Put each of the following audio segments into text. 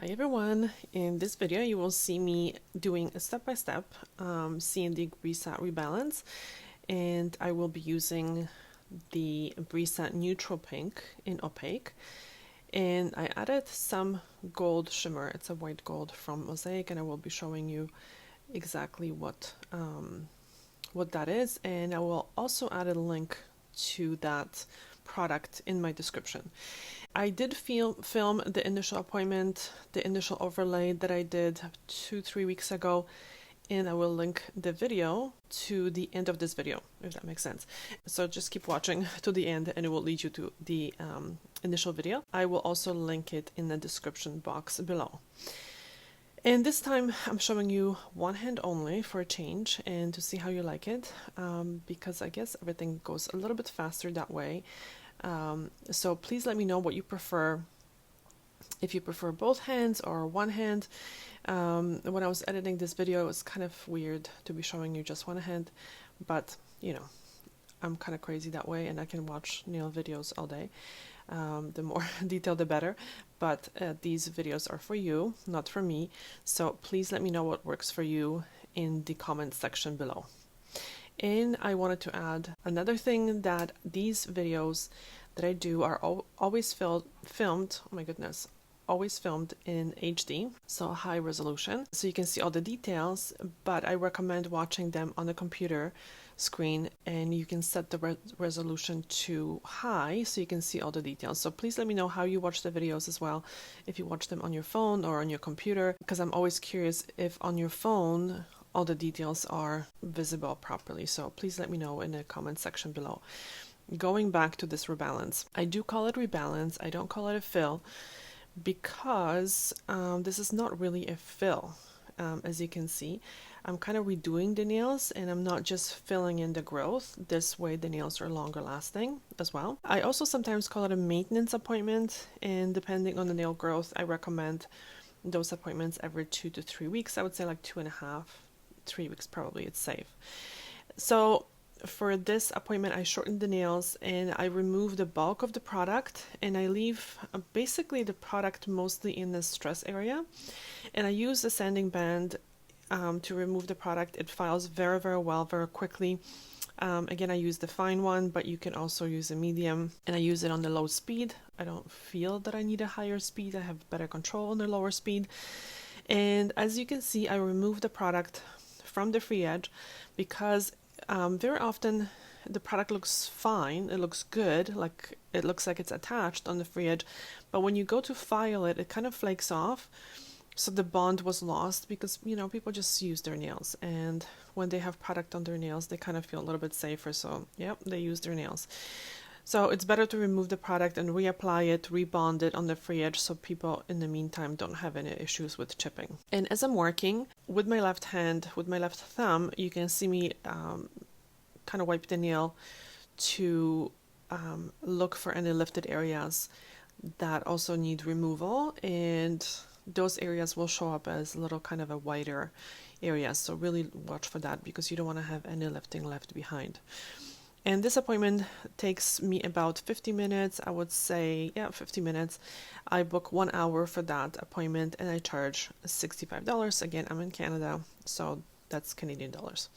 Hi everyone, in this video you will see me doing a step-by-step CND Brisa rebalance, and I will be using the Brisa Neutral Pink in Opaque, and I added some gold shimmer. It's a white gold from Mosaic, and I will be showing you exactly what that is, and I will also add a link to that product in my description. I did film the initial appointment, the initial overlay that I did 2-3 weeks ago, and I will link the video to the end of this video, if that makes sense. So just keep watching to the end and it will lead you to the initial video. I will also link it in the description box below. And this time I'm showing you one hand only for a change and to see how you like it, because I guess everything goes a little bit faster that way. So please let me know what you prefer, if you prefer both hands or one hand. When I was editing this video, it was kind of weird to be showing you just one hand, but you know, I'm kind of crazy that way and I can watch nail videos all day. The more detailed the better, but these videos are for you, not for me, so please let me know what works for you in the comment section below. And I wanted to add another thing, that these videos that I do are always filmed, oh my goodness, always filmed in HD, so high resolution, so you can see all the details, but I recommend watching them on the computer screen, and you can set the resolution to high so you can see all the details. So please let me know how you watch the videos as well, if you watch them on your phone or on your computer, because I'm always curious if on your phone all the details are visible properly. So please let me know in the comment section below. Going back to this rebalance, I do call it rebalance, I don't call it a fill, because this is not really a fill. As you can see, I'm kind of redoing the nails and I'm not just filling in the growth. This way the nails are longer lasting as well. I also sometimes call it a maintenance appointment, and depending on the nail growth, I recommend those appointments every 2 to 3 weeks. I would say like 2.5, 3 weeks probably, it's safe. So for this appointment, I shortened the nails and I remove the bulk of the product, and I leave basically the product mostly in the stress area, and I use the sanding band to remove the product. It files very, very well, very quickly. Again, I use the fine one, but you can also use a medium, and I use it on the low speed. I don't feel that I need a higher speed. I have better control on the lower speed. And as you can see, I remove the product from the free edge because very often the product looks fine, it looks good, like it looks like it's attached on the free edge, but when you go to file it, it kind of flakes off. So the bond was lost because, you know, people just use their nails, and when they have product on their nails, they kind of feel a little bit safer. So yep, they use their nails. So it's better to remove the product and reapply it, rebond it on the free edge, so people in the meantime don't have any issues with chipping. And as I'm working with my left hand, with my left thumb, you can see me kind of wipe the nail to look for any lifted areas that also need removal, and those areas will show up as little kind of a wider areas. So really watch for that, because you don't want to have any lifting left behind. And this appointment takes me about 50 minutes, I would say, yeah, 50 minutes. I book 1 hour for that appointment and I charge $65. Again, I'm in Canada, so that's Canadian dollars.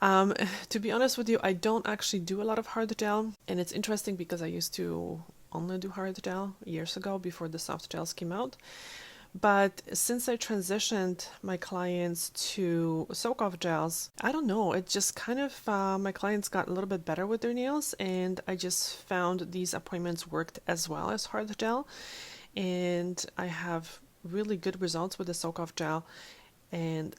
To be honest with you, I don't actually do a lot of hard gel, and it's interesting because I used to only do hard gel years ago before the soft gels came out. But since I transitioned my clients to soak-off gels, I don't know, it just kind of, my clients got a little bit better with their nails, and I just found these appointments worked as well as hard gel. And I have really good results with the soak-off gel. And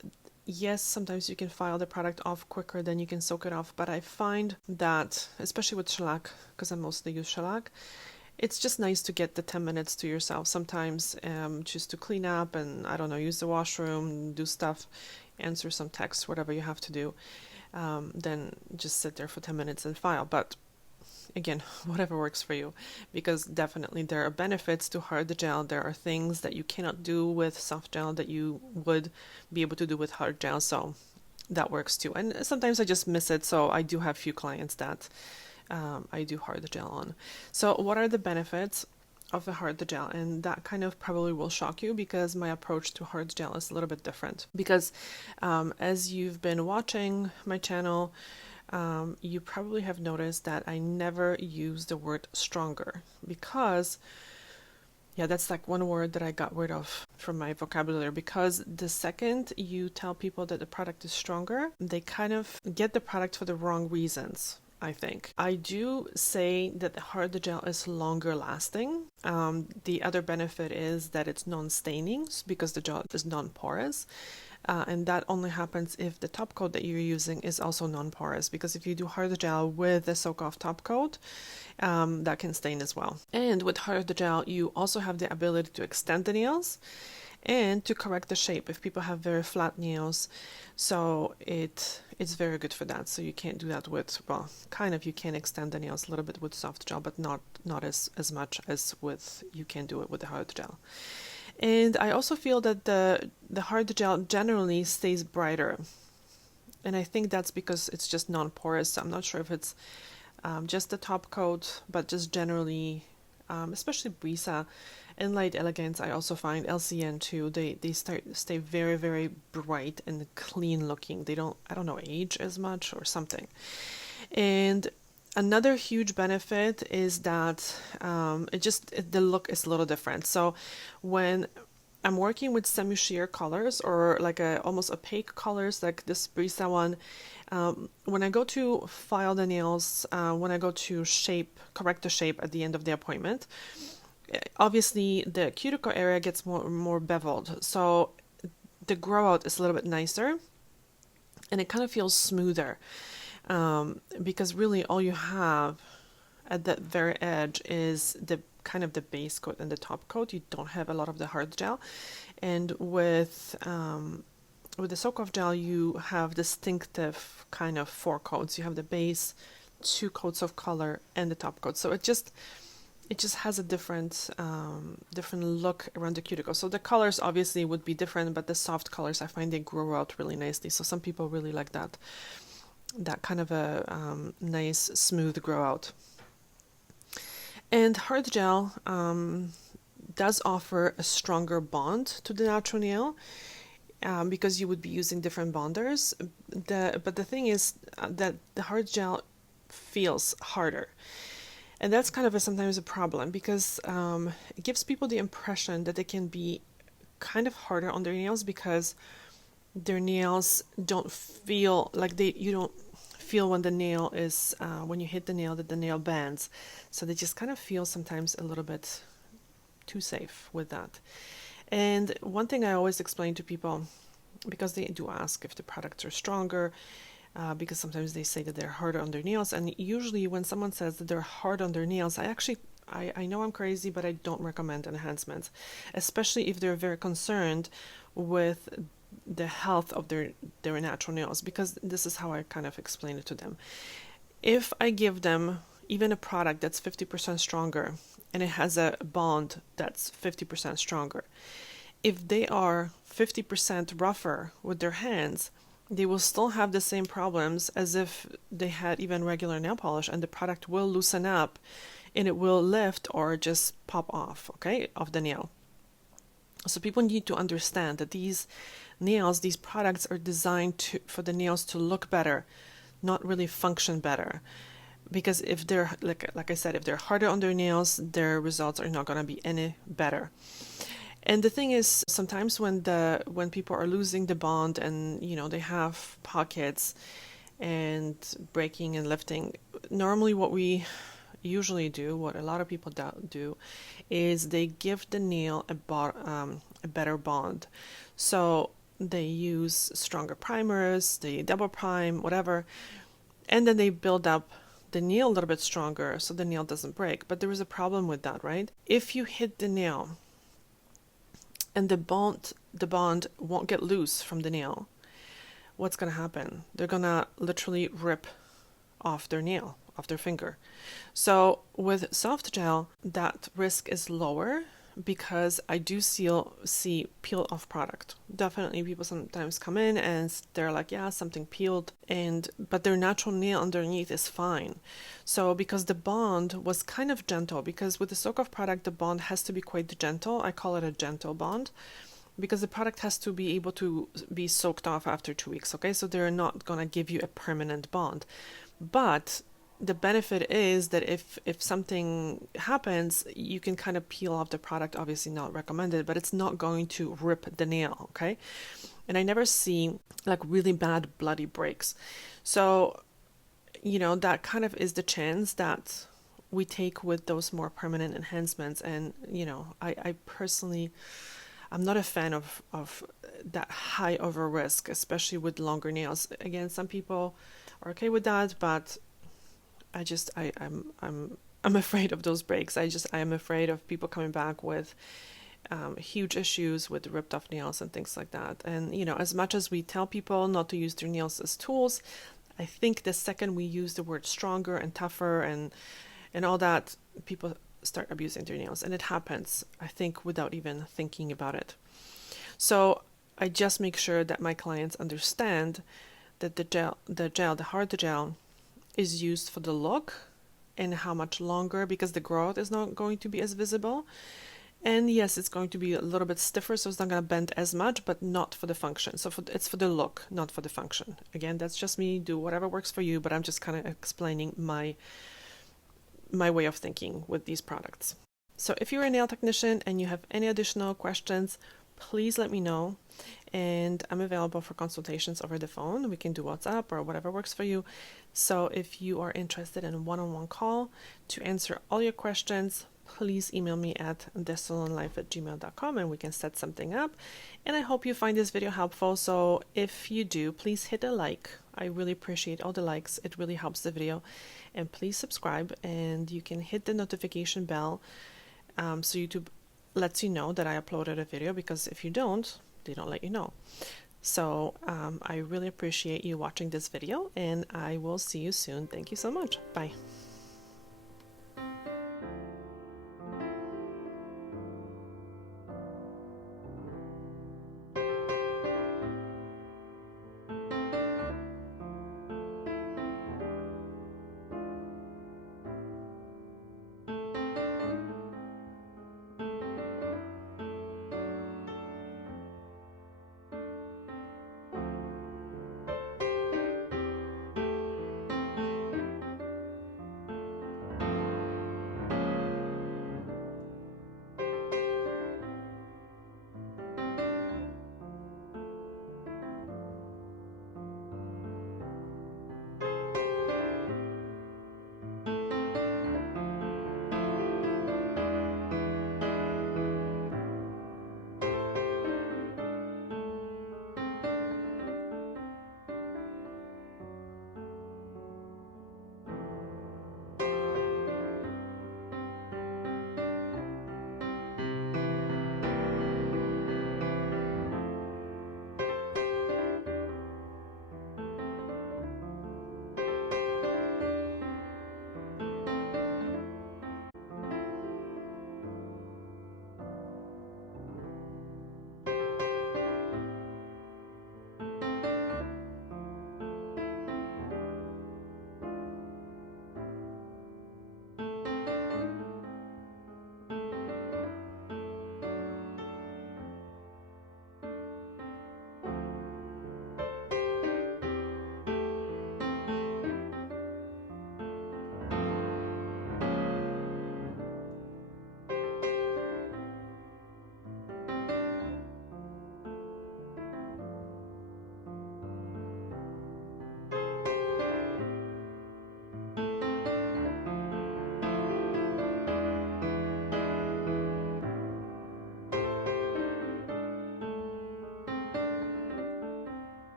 yes, sometimes you can file the product off quicker than you can soak it off, but I find that, especially with shellac, because I mostly use shellac, it's just nice to get the 10 minutes to yourself sometimes, just to clean up and, I don't know, use the washroom, do stuff, answer some texts, whatever you have to do. Then just sit there for 10 minutes and file. But again, whatever works for you, because definitely there are benefits to hard gel. There are things that you cannot do with soft gel that you would be able to do with hard gel, so that works too. And sometimes I just miss it, so I do have few clients that I do hard gel on. So what are the benefits? of the hard gel, and that kind of probably will shock you because my approach to hard gel is a little bit different. Because as you've been watching my channel, you probably have noticed that I never use the word stronger, because yeah, that's like one word that I got rid of from my vocabulary, because the second you tell people that the product is stronger, they kind of get the product for the wrong reasons. I think I do say that the hard gel is longer lasting. The other benefit is that it's non-staining because the gel is non-porous. And that only happens if the top coat that you're using is also non-porous, because if you do hard gel with the soak-off top coat, that can stain as well. And with hard gel, you also have the ability to extend the nails and to correct the shape if people have very flat nails. So it's very good for that. So you can't do that with, well, kind of, you can extend the nails a little bit with soft gel, but not as much as with, you can do it with the hard gel. And I also feel that the hard gel generally stays brighter. And I think that's because it's just non-porous. So I'm not sure if it's just the top coat, but just generally, especially Brisa and Light Elegance, I also find LCN too, they stay very, very bright and clean looking. They don't, I don't know, age as much or something. And another huge benefit is that the look is a little different. So when I'm working with semi-sheer colors or like almost opaque colors like this Brisa one, when I go to file the nails, when I go to correct the shape at the end of the appointment, obviously the cuticle area gets more beveled. So the grow out is a little bit nicer and it kind of feels smoother. Because really all you have at that very edge is the kind of the base coat and the top coat. You don't have a lot of the hard gel. And with the soak-off gel, you have distinctive kind of 4 coats. You have the base, 2 coats of color, and the top coat. So it just has a different look around the cuticle. So the colors obviously would be different, but the soft colors, I find they grow out really nicely. So some people really like that kind of a nice smooth grow out. And hard gel does offer a stronger bond to the natural nail because you would be using different bonders. But the thing is that the hard gel feels harder. And that's kind of sometimes a problem because it gives people the impression that they can be kind of harder on their nails because their nails don't feel like you don't feel when the nail is when you hit the nail that the nail bends, so they just kind of feel sometimes a little bit too safe with that. And one thing I always explain to people, because they do ask if the products are stronger, because sometimes they say that they're harder on their nails, and usually when someone says that they're hard on their nails, I know I'm crazy, but I don't recommend enhancements, especially if they're very concerned with the health of their natural nails, because this is how I kind of explain it to them. If I give them even a product that's 50% stronger and it has a bond that's 50% stronger, if they are 50% rougher with their hands, they will still have the same problems as if they had even regular nail polish, and the product will loosen up and it will lift or just pop off, okay, of the nail. So people need to understand that these products are designed for the nails to look better, not really function better. Because if they're, like I said, if they're harder on their nails, their results are not going to be any better. And the thing is, sometimes when people are losing the bond and they have pockets and breaking and lifting, normally what we usually do, what a lot of people do, is they give the nail a better bond. So they use stronger primers, they double prime, whatever, and then they build up the nail a little bit stronger so the nail doesn't break. But there is a problem with that, right? If you hit the nail and the bond won't get loose from the nail, what's going to happen? They're going to literally rip off their nail, off their finger. So with soft gel, that risk is lower because I do see peel off product. Definitely people sometimes come in and they're like, yeah, something peeled, but their natural nail underneath is fine. So because the bond was kind of gentle, because with the soak off product the bond has to be quite gentle. I call it a gentle bond because the product has to be able to be soaked off after 2 weeks. Okay, so they're not gonna give you a permanent bond, but the benefit is that if something happens, you can kind of peel off the product. Obviously not recommended, but it's not going to rip the nail. Okay, and I never see like really bad bloody breaks. So that kind of is the chance that we take with those more permanent enhancements. And I personally, I'm not a fan of that high of a risk, especially with longer nails. Again, some people are okay with that, but I'm afraid of those breaks. I am afraid of people coming back with huge issues with ripped off nails and things like that. And as much as we tell people not to use their nails as tools, I think the second we use the word stronger and tougher and all that, people start abusing their nails, and it happens, I think, without even thinking about it. So I just make sure that my clients understand that the hard gel is used for the look and how much longer, because the growth is not going to be as visible. And yes, it's going to be a little bit stiffer, so it's not going to bend as much, but not for the function. So it's for the look, not for the function. Again, that's just me. Do whatever works for you, but I'm just kind of explaining my way of thinking with these products. So if you're a nail technician and you have any additional questions, please let me know. And I'm available for consultations over the phone. We can do WhatsApp or whatever works for you. So if you are interested in a one-on-one call to answer all your questions, please email me at thesalonlife@gmail.com and we can set something up. And I hope you find this video helpful. So if you do, please hit a like. I really appreciate all the likes. It really helps the video. And please subscribe, and you can hit the notification bell so YouTube lets you know that I uploaded a video, because if you don't, they don't let you know. So I really appreciate you watching this video, and I will see you soon. Thank you so much. Bye.